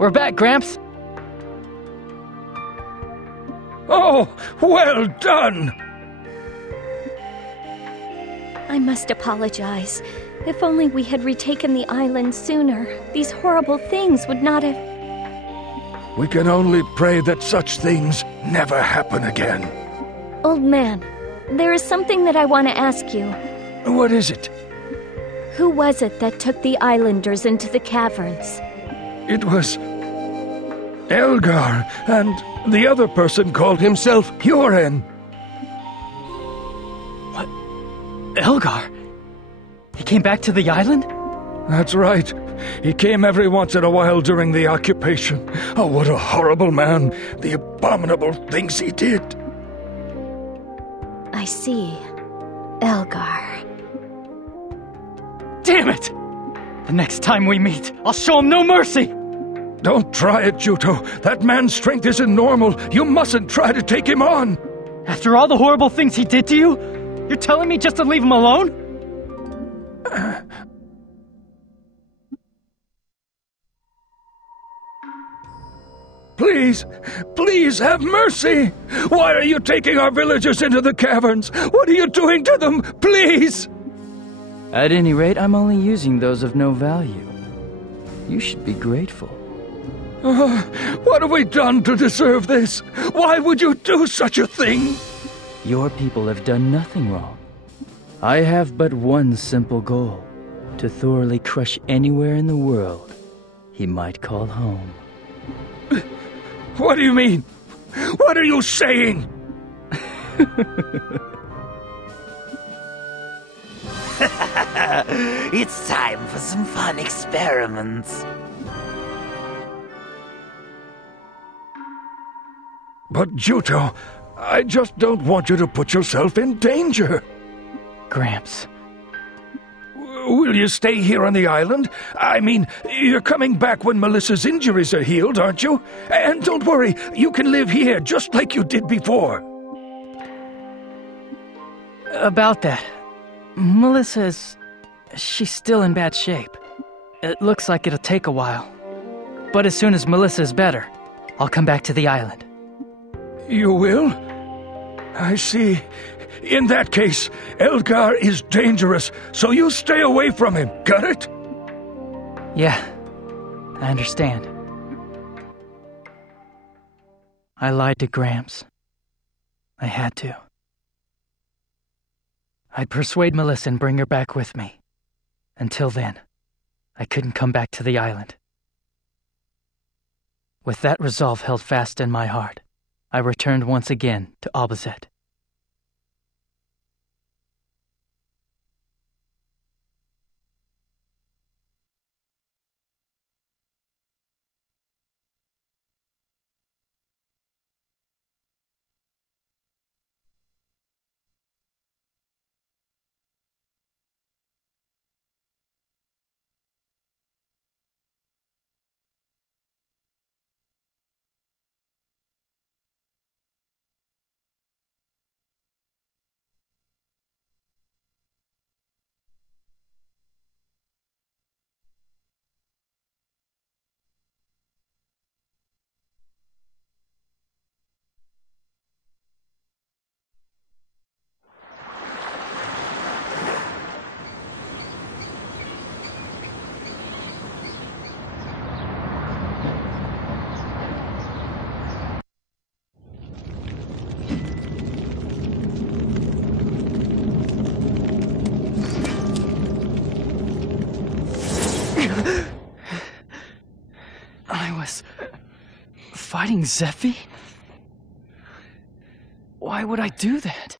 We're back, Gramps. Oh, well done! I must apologize. If only we had retaken the island sooner, these horrible things would not have... We can only pray that such things never happen again. Old man, there is something that I want to ask you. What is it? Who was it that took the islanders into the caverns? It was Elgar, and the other person called himself Huren. What? Elgar? He came back to the island? That's right. He came every once in a while during the occupation. Oh, what a horrible man. The abominable things he did. I see. Elgar. Damn it! The next time we meet, I'll show him no mercy! Don't try it, Juto. That man's strength isn't normal. You mustn't try to take him on. After all the horrible things he did to you, you're telling me just to leave him alone? Please, please have mercy! Why are you taking our villagers into the caverns? What are you doing to them? Please! At any rate, I'm only using those of no value. You should be grateful. What have we done to deserve this? Why would you do such a thing? Your people have done nothing wrong. I have but one simple goal: to thoroughly crush anywhere in the world he might call home. What do you mean? What are you saying? It's time for some fun experiments. But Juto, I just don't want you to put yourself in danger. Gramps. Will you stay here on the island? I mean, you're coming back when Melissa's injuries are healed, aren't you? And don't worry, you can live here just like you did before. About that, she's still in bad shape. It looks like it'll take a while. But as soon as Melissa's better, I'll come back to the island. You will? I see. In that case, Elgar is dangerous, so you stay away from him, got it? Yeah, I understand. I lied to Gramps. I had to. I'd persuade Melissa and bring her back with me. Until then, I couldn't come back to the island. With that resolve held fast in my heart, I returned once again to Albazet. I was fighting Zephy? Why would I do that?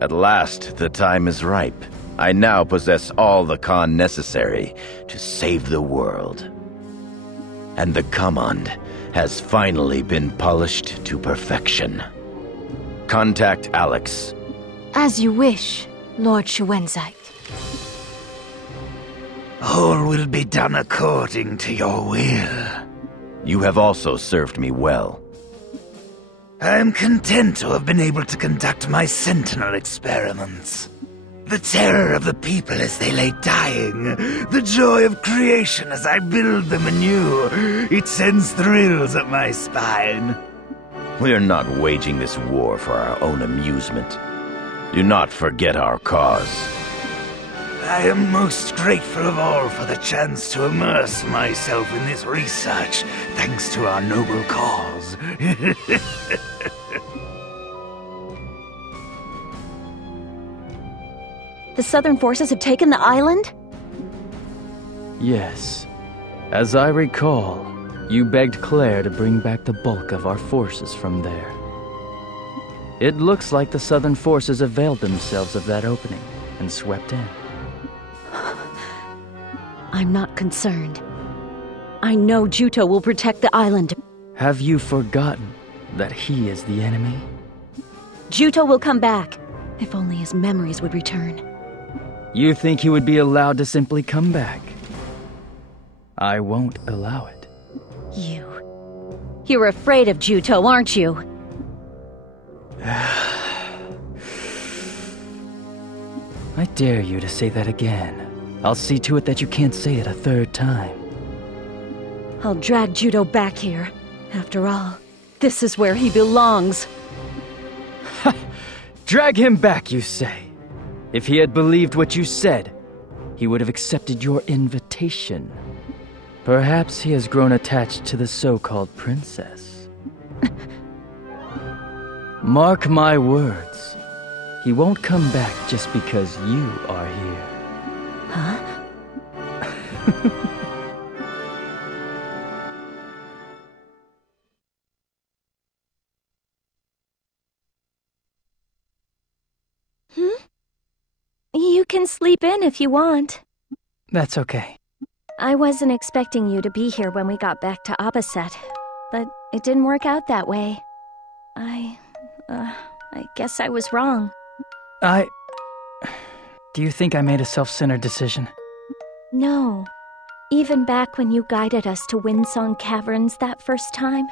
At last, the time is ripe. I now possess all the Khan necessary to save the world. And the command has finally been polished to perfection. Contact Alex. As you wish, Lord Schwenzite. All will be done according to your will. You have also served me well. I am content to have been able to conduct my sentinel experiments. The terror of the people as they lay dying. The joy of creation as I build them anew. It sends thrills up my spine. We're not waging this war for our own amusement. Do not forget our cause. I am most grateful of all for the chance to immerse myself in this research, thanks to our noble cause. The Southern forces have taken the island? Yes. As I recall, you begged Claire to bring back the bulk of our forces from there. It looks like the Southern forces availed themselves of that opening and swept in. I'm not concerned. I know Juto will protect the island. Have you forgotten that he is the enemy? Juto will come back, if only his memories would return. You think he would be allowed to simply come back? I won't allow it. You're afraid of Juto, aren't you? I dare you to say that again. I'll see to it that you can't say it a third time. I'll drag Juto back here. After all, this is where he belongs. Drag him back, you say? If he had believed what you said, he would have accepted your invitation. Perhaps he has grown attached to the so-called princess. Mark my words. He won't come back just because you are here. Huh? You can sleep in if you want. That's okay. I wasn't expecting you to be here when we got back to Abaset, but it didn't work out that way. I guess I was wrong. Do you think I made a self-centered decision? No. Even back when you guided us to Windsong Caverns that first time,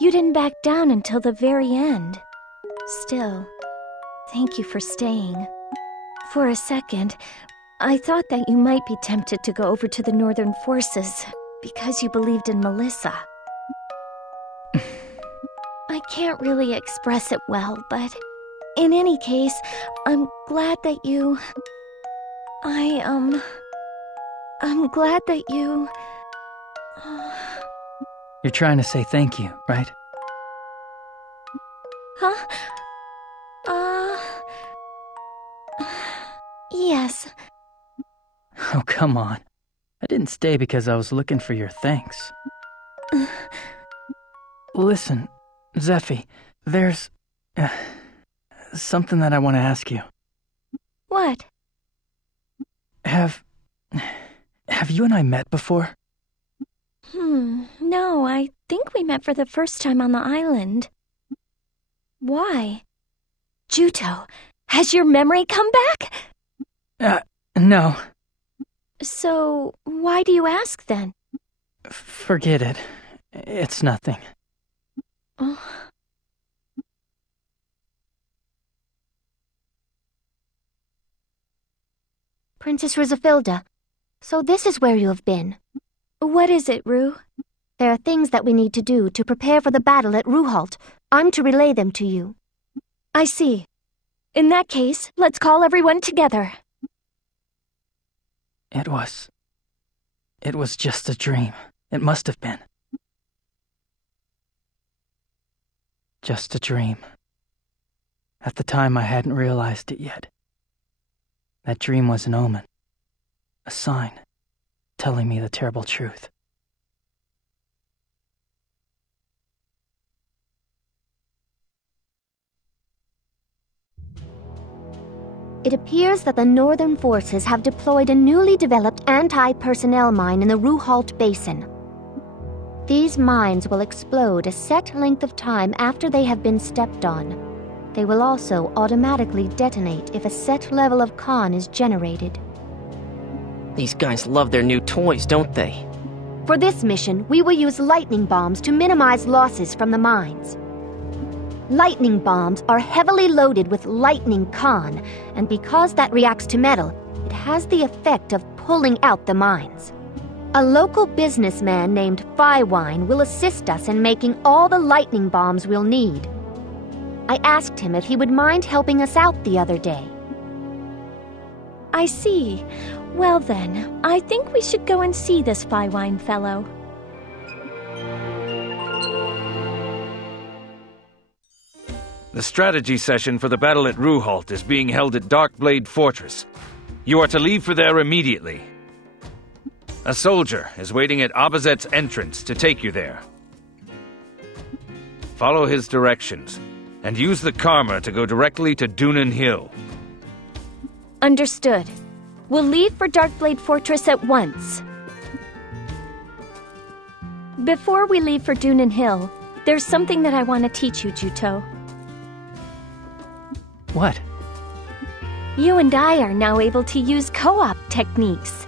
you didn't back down until the very end. Still, thank you for staying. For a second, I thought that you might be tempted to go over to the Northern Forces because you believed in Melissa. I can't really express it well, but in any case, I'm glad that you... I'm glad that you... You're trying to say thank you, right? Huh? Yes. Oh, come on. I didn't stay because I was looking for your thanks. Listen, Zephy, there's... something that I want to ask you. What? Have you and I met before? No, I think we met for the first time on the island. Why? Juto, has your memory come back? No. So, why do you ask then? Forget it. It's nothing. Oh. Princess Rizafilda, so this is where you have been. What is it, Rue? There are things that we need to do to prepare for the battle at Ruhalt. I'm to relay them to you. I see. In that case, let's call everyone together. It was just a dream. It must have been. Just a dream. At the time, I hadn't realized it yet. That dream was an omen. A sign, telling me the terrible truth. It appears that the Northern forces have deployed a newly developed anti-personnel mine in the Ruhalt Basin. These mines will explode a set length of time after they have been stepped on. They will also automatically detonate if a set level of con is generated. These guys love their new toys, don't they? For this mission, we will use lightning bombs to minimize losses from the mines. Lightning bombs are heavily loaded with lightning con, and because that reacts to metal, it has the effect of pulling out the mines. A local businessman named Wine will assist us in making all the lightning bombs we'll need. I asked him if he would mind helping us out the other day. I see. Well then, I think we should go and see this Wine fellow. The strategy session for the battle at Ruhalt is being held at Darkblade Fortress. You are to leave for there immediately. A soldier is waiting at Abazet's entrance to take you there. Follow his directions, and use the Karma to go directly to Dunan Hill. Understood. We'll leave for Darkblade Fortress at once. Before we leave for Dunan Hill, there's something that I want to teach you, Juto. What? You and I are now able to use co-op techniques.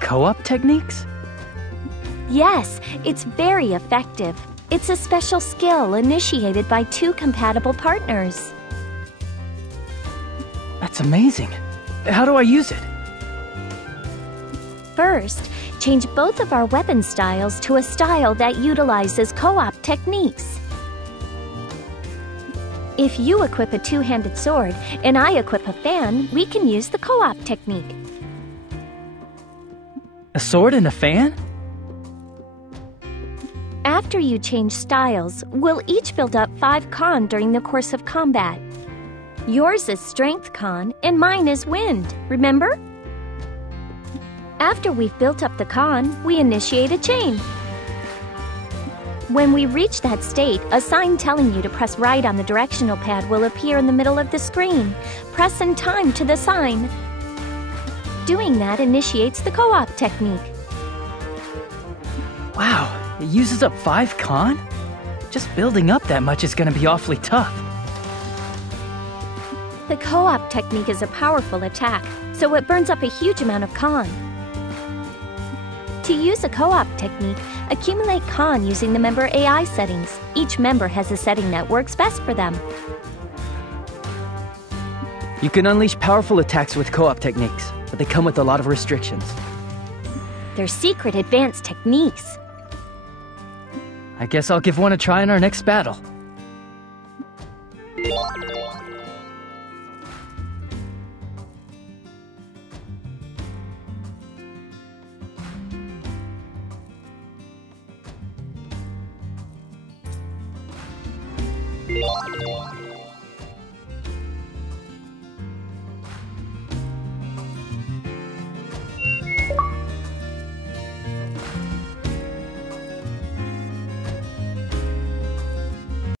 Co-op techniques? Yes, it's very effective. It's a special skill initiated by 2 compatible partners. That's amazing. How do I use it? First, change both of our weapon styles to a style that utilizes co-op techniques. If you equip a 2-handed sword and I equip a fan, we can use the co-op technique. A sword and a fan? After you change styles, we'll each build up 5 con during the course of combat. Yours is strength con and mine is wind, remember? After we've built up the con, we initiate a chain. When we reach that state, a sign telling you to press right on the directional pad will appear in the middle of the screen. Press in time to the sign. Doing that initiates the co-op technique. Wow, it uses up 5 con? Just building up that much is gonna be awfully tough. The co-op technique is a powerful attack, so it burns up a huge amount of con. To use a co-op technique, accumulate con using the member AI settings. Each member has a setting that works best for them. You can unleash powerful attacks with co-op techniques, but they come with a lot of restrictions. They're secret advanced techniques. I guess I'll give one a try in our next battle. you